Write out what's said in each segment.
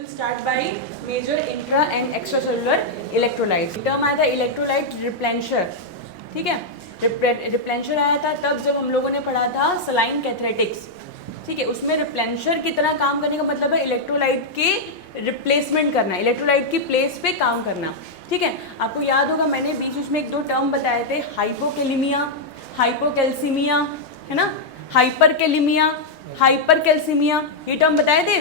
We'll start by major intra and extracellular electrolytes. Term आया था electrolyte रिप्लेंशर, ठीक है। रिप्लेंशर आया था तब जब हम लोगों ने पढ़ा था सलाइन कैथलेटिक्स, ठीक है। उसमें रिप्लेंशर की तरह काम करने का मतलब है इलेक्ट्रोलाइट के रिप्लेसमेंट करना, इलेक्ट्रोलाइट की प्लेस पे काम करना, ठीक है। आपको याद होगा मैंने बीच में एक दो टर्म बताए थे, हाइपोकेलिमिया, हाइपोकैल्सीमिया, है ना, हाइपरकेलिमिया, हाइपरकैल्सीमिया, ये टर्म बताए थे।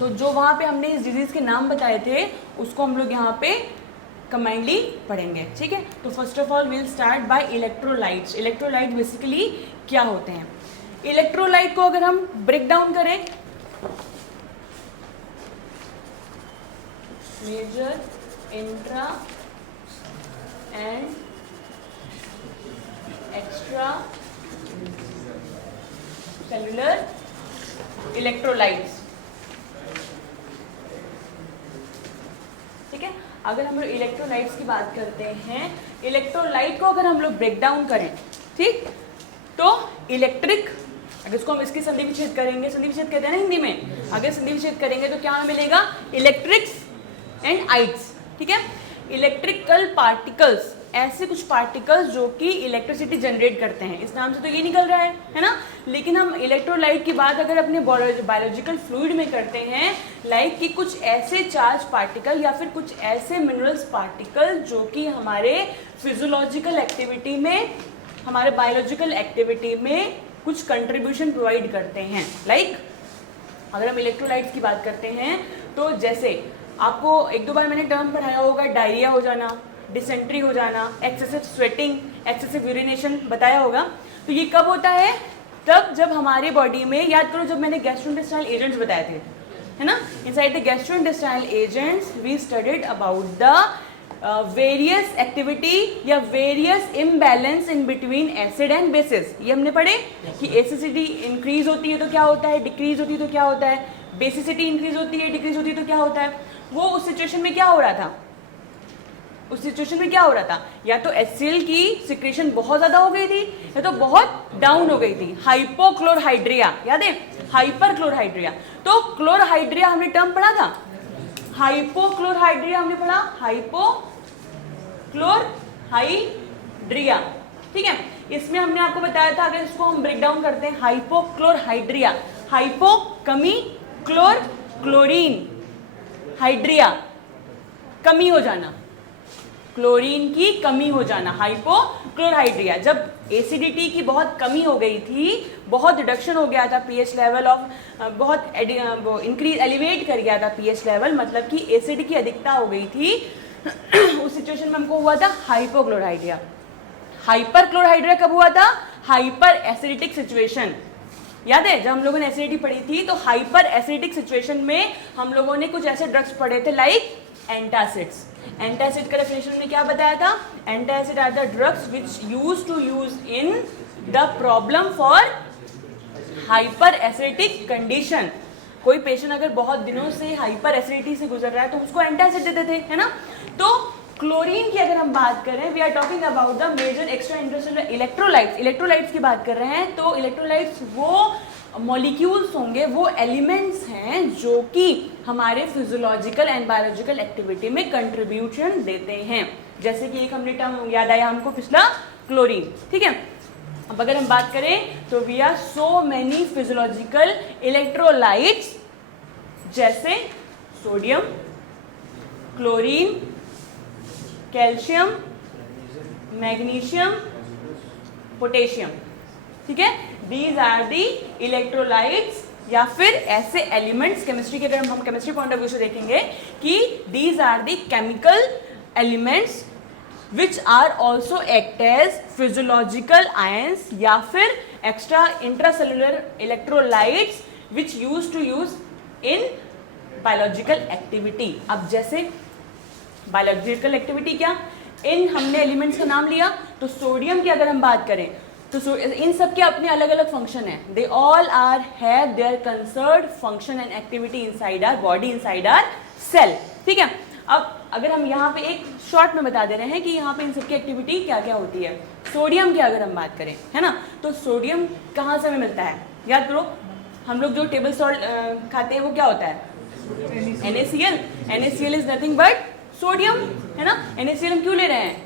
तो जो वहाँ पे हमने इस डिजीज़ के नाम बताए थे उसको हम लोग यहाँ पे कंबाइंडली पढ़ेंगे, ठीक है। तो first of all will start by electrolytes. Electrolyte basically क्या होते हैं? इलेक्ट्रोलाइट को अगर हम ब्रेक डाउन करें, major intra and extracellular electrolytes, ठीक है। अगर हम लोग इलेक्ट्रोलाइट्स की बात करते हैं, इलेक्ट्रोलाइट को अगर हम लोग ब्रेक डाउन करें, ठीक, तो इलेक्ट्रिक, अगर इसको हम इसकी संधि विच्छेद करेंगे, संधि विच्छेद कहते हैं ना हिंदी में, अगर संधि विच्छेद करेंगे तो क्या हमें मिलेगा? इलेक्ट्रिक्स एंड आइट्स, ठीक है। इलेक्ट्रिकल पार्टिकल्स, ऐसे कुछ पार्टिकल्स जो कि इलेक्ट्रिसिटी जनरेट करते हैं, इस नाम से तो ये निकल रहा है ना। लेकिन हम इलेक्ट्रोलाइट की बात अगर अपने बायोलॉजिकल फ्लूइड में करते हैं, लाइक कि कुछ ऐसे चार्ज पार्टिकल या फिर कुछ ऐसे मिनरल्स पार्टिकल जो कि हमारे फिजियोलॉजिकल एक्टिविटी में, हमारे बायोलॉजिकल एक्टिविटी में कुछ कंट्रीब्यूशन प्रोवाइड करते हैं। लाइक अगर हम इलेक्ट्रोलाइट्स की बात करते हैं तो जैसे आपको एक दो बार मैंने टर्म पढ़ाया होगा, डायरिया हो जाना, डिसेंट्री हो जाना, एक्सेसिव स्वेटिंग, एक्सेसिव यूरिनेशन बताया होगा। तो ये कब होता है? तब जब हमारे बॉडी में, याद करो जब मैंने गैस्ट्रोइंटेस्टाइनल एजेंट्स बताए थे, है ना, inside the gastrointestinal agents we studied about the various activity या various imbalance in between acid and basis. ये हमने पढ़े कि एसिडिटी इंक्रीज होती है तो क्या होता है, डिक्रीज होती है तो क्या होता है, बेसिसिटी इंक्रीज होती है, डिक्रीज होती है तो क्या होता है। वो उस सिचुएशन में क्या हो रहा था, उस सिचुएशन में क्या हो रहा था, या तो HCl की सिक्रेशन बहुत ज्यादा हो गई थी या तो बहुत डाउन हो गई थी। हाइपोक्लोरहाइड्रिया, याद है, हाइपरक्लोरहाइड्रिया। तो क्लोरहाइड्रिया हमने टर्म पढ़ा था, हाइपोक्लोरहाइड्रिया हमने पढ़ा, हाइपोक्लोरहाइड्रिया, ठीक है। इसमें हमने आपको बताया था, अगर इसको हम ब्रेक डाउन करते हैं, हाइपोक्लोरहाइड्रिया, हाइपो कमी, क्लोर क्लोरीन, हाइड्रिया कमी हो जाना, क्लोरीन की कमी हो जाना, हाइपोक्लोरहाइड्रिया। जब एसिडिटी की बहुत कमी हो गई थी, बहुत रिडक्शन हो गया था पीएच लेवल ऑफ, बहुत इंक्रीज एलिवेट कर गया था पीएच लेवल, मतलब कि एसिड की अधिकता हो गई थी उस सिचुएशन में हमको हुआ था हाइपोक्लोरहाइड्रिया। हाइपरक्लोरहाइड्रिया कब हुआ था? Hyper aciditic situation. याद है जब हम लोगों ने एसिडिटी पढ़ी थी तो हाइपर एसिडिटिक सिचुएशन में हम लोगों ने कुछ ऐसे ड्रग्स पढ़े थे लाइक एंटासिड्स। एंटासिड का डेफिनेशन में क्या बताया था? Antacid are the drugs which use to use in the problem for hyper aciditic condition. कोई पेशेंट अगर बहुत दिनों से हाइपर एसिडिटी से गुजर रहा है तो उसको एंटासिड देते थे, है ना। तो क्लोरीन की अगर हम बात करें, we are talking about the major extra intercellular electrolytes. Electrolytes की बात कर रहे हैं तो इलेक्ट्रोलाइट्स वो मॉलिक्यूल्स होंगे, वो एलिमेंट्स हैं जो कि हमारे फिजियोलॉजिकल एंड बायोलॉजिकल एक्टिविटी में कंट्रीब्यूशन देते हैं। जैसे कि एक हमने टर्म याद आया हमको पिछला, क्लोरीन, ठीक है। अब अगर हम बात करें तो we are so many physiological electrolytes, जैसे sodium, chlorine, calcium, magnesium, potassium, ठीक है। दीज आर दी इलेक्ट्रोलाइट्स या फिर ऐसे एलिमेंट्स, केमिस्ट्री के अगर हम केमिस्ट्री पॉइंट ऑफ व्यू से देखेंगे कि these are the chemical elements which are also act as physiological ions या फिर extra intracellular electrolytes which use to use in biological activity. अब जैसे बायोलॉजिकल एक्टिविटी क्या, इन हमने एलिमेंट्स का नाम लिया, तो सोडियम की अगर हम बात करें तो इन सब के अपने अलग अलग फंक्शन है। They all are have their concerned function and activity inside our body, inside our cell, ठीक है। अब अगर हम यहाँ पे एक शॉर्ट में बता दे रहे हैं कि यहाँ पे इन सब की एक्टिविटी क्या क्या होती है। सोडियम की अगर हम बात करें, है ना, तो सोडियम कहाँ से हमें मिलता है? याद करो, हम लोग जो टेबल सॉल्ट खाते हैं वो क्या होता है? NaCl, NaCl is nothing but sodium, है ना। NaCl हम क्यों ले रहे हैं?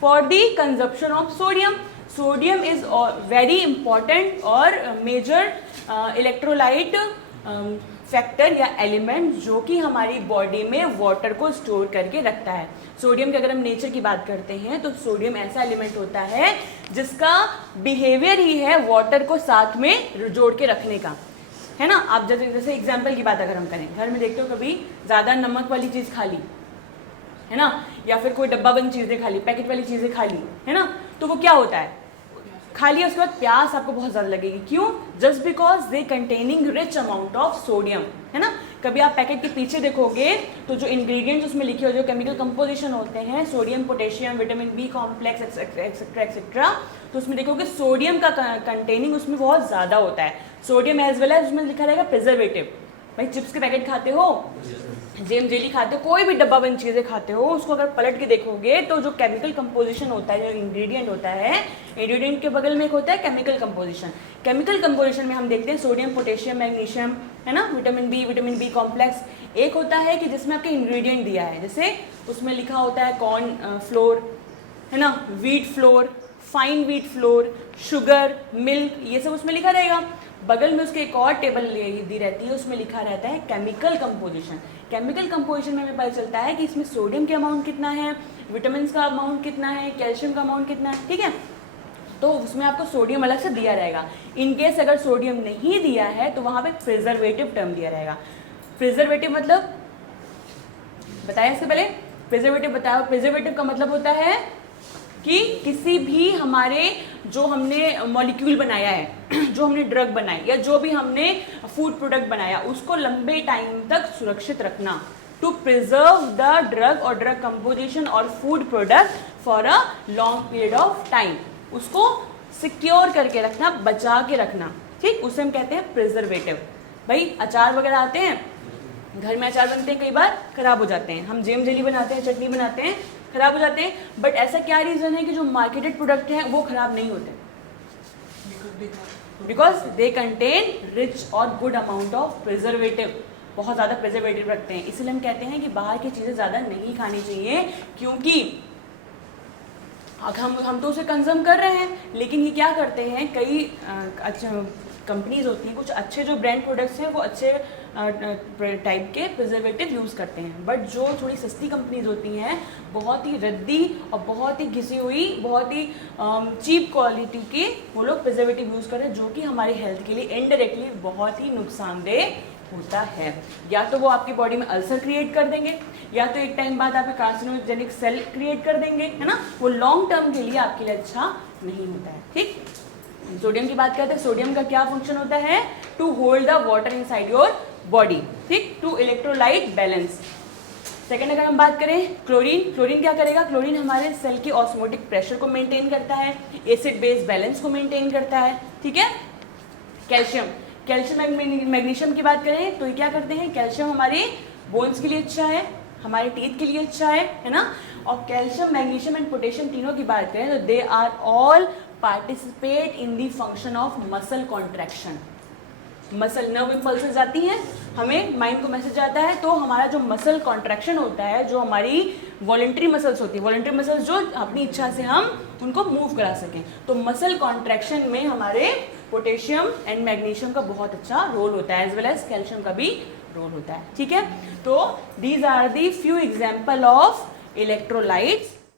For the consumption of sodium. Sodium is very important और मेजर इलेक्ट्रोलाइट फैक्टर या एलिमेंट जो कि हमारी बॉडी में वाटर को स्टोर करके रखता है। सोडियम की अगर हम नेचर की बात करते हैं तो सोडियम ऐसा एलिमेंट होता है जिसका बिहेवियर ही है वाटर को साथ में जोड़ के रखने का, है ना। आप जैसे एग्जाम्पल की बात अगर हम करें, घर में देखते हो कभी ज़्यादा नमक वाली चीज़ खा ली, है ना, या फिर कोई डब्बा बंद चीज़ें खा ली, पैकेट वाली चीज़ें खा ली, है ना, तो वो क्या होता है, खा लिया उसके बाद प्यास आपको बहुत ज़्यादा लगेगी। क्यों? Just because they containing rich amount of sodium, है ना। कभी आप पैकेट के पीछे देखोगे तो जो इंग्रेडिएंट्स उसमें लिखे हो, जो केमिकल कंपोजिशन होते हैं, sodium, potassium, vitamin B complex etcetera etcetera, तो उसमें देखोगे सोडियम का कंटेनिंग उसमें बहुत ज़्यादा होता है। सोडियम एज वेल एज उसमें लिखा रहेगा प्रिजर्वेटिव। भाई चिप्स के पैकेट खाते हो, जेम जेली खाते हो, कोई भी डब्बा बंद चीज़ें खाते हो, उसको अगर पलट के देखोगे तो जो केमिकल कंपोजिशन होता है, जो इंग्रेडिएंट होता है, इंग्रेडिएंट के बगल में एक होता है केमिकल कंपोजिशन। केमिकल कंपोजिशन में हम देखते हैं सोडियम, पोटेशियम, मैग्नीशियम, है ना, विटामिन बी कॉम्प्लेक्स। एक होता है कि जिसमें आपके इंग्रेडिएंट दिया है, जैसे उसमें लिखा होता है कॉर्न फ्लोर, है ना, wheat flour, fine wheat flour, sugar, milk, ये सब उसमें लिखा रहेगा। बगल में उसके एक और टेबल दी रहती है, उसमें लिखा रहता है केमिकल कंपोजिशन। केमिकल कंपोजिशन में हमें पता चलता है कि इसमें सोडियम का अमाउंट कितना है, विटामिन का अमाउंट कितना है, कैल्शियम का अमाउंट कितना है, ठीक है। तो उसमें आपको सोडियम अलग से दिया रहेगा। इन केस अगर सोडियम नहीं दिया है तो वहाँ पे प्रिजर्वेटिव टर्म दिया रहेगा। प्रिजर्वेटिव मतलब बताया इससे पहले, प्रिजर्वेटिव बताया। प्रिजर्वेटिव का मतलब होता है कि किसी भी हमारे जो हमने मॉलिक्यूल बनाया है, जो हमने ड्रग बनाई या जो भी हमने फूड प्रोडक्ट बनाया, उसको लंबे टाइम तक सुरक्षित रखना। टू प्रिजर्व द ड्रग और ड्रग कंपोजिशन और food product for a long period of time, उसको सिक्योर करके रखना, बचा के रखना, ठीक, उसे हम कहते हैं प्रिजर्वेटिव। भाई अचार वगैरह आते हैं, घर में अचार बनते हैं, कई बार खराब हो जाते हैं। हम जेम जेली बनाते हैं, चटनी बनाते हैं, खराब हो जाते हैं। बट ऐसा क्या रीज़न है कि जो मार्केटेड प्रोडक्ट हैं वो खराब नहीं होते? बिकॉज दे कंटेन रिच और गुड अमाउंट ऑफ प्रिजर्वेटिव, बहुत ज़्यादा प्रिजर्वेटिव रखते हैं। इसलिए हम कहते हैं कि बाहर की चीज़ें ज़्यादा नहीं खानी चाहिए, क्योंकि हम तो उसे कंज्यूम कर रहे हैं, लेकिन ये क्या करते हैं, कई अच्छा कंपनीज होती हैं, कुछ अच्छे जो ब्रांड प्रोडक्ट्स हैं वो अच्छे टाइप के प्रिजर्वेटिव यूज़ करते हैं। बट जो थोड़ी सस्ती कंपनीज होती हैं, बहुत ही रद्दी और बहुत ही घिसी हुई, बहुत ही चीप क्वालिटी के वो लोग प्रिजर्वेटिव यूज़ कर रहे हैं, जो कि हमारी हेल्थ के लिए इनडायरेक्टली बहुत ही नुकसानदेह होता है। या तो वो आपकी बॉडी में अल्सर क्रिएट कर देंगे, या तो एक टाइम बाद आपके कार्सिनोजेनिक सेल क्रिएट कर देंगे, है ना। वो लॉन्ग टर्म के लिए आपके लिए अच्छा नहीं होता है, ठीक। सोडियम की बात करते हैं। सोडियम का क्या फंक्शन होता है? To hold the water inside your body, ठीक, टू इलेक्ट्रोलाइट बैलेंस। सेकेंड अगर हम बात करें क्लोरीन, क्लोरीन क्या करेगा? क्लोरीन हमारे सेल के ऑस्मोटिक प्रेशर को मेंटेन करता है, एसिड बेस बैलेंस को मेंटेन करता है, ठीक है। कैल्शियम, कैल्शियम मैग्नीशियम की बात करें तो ये क्या करते हैं? कैल्शियम हमारे बोन्स के लिए अच्छा है, हमारे टीथ के लिए अच्छा है ना। और कैल्शियम, मैग्नीशियम एंड पोटेशियम तीनों की बात करें तो they are all participate in the function of muscle contraction. Muscle nerve impulses जाती हैं, हमें माइंड को मैसेज आता है, तो हमारा जो मसल कॉन्ट्रैक्शन होता है, जो हमारी वॉलंटरी मसल्स होती है, वॉलंटरी मसल्स जो अपनी इच्छा से हम उनको मूव करा सकें, तो मसल कॉन्ट्रैक्शन में हमारे पोटेशियम एंड मैग्नीशियम का बहुत अच्छा रोल होता है, एज वेल एज कैल्शियम का भी रोल होता है, ठीक है। तो these are the few example of electrolytes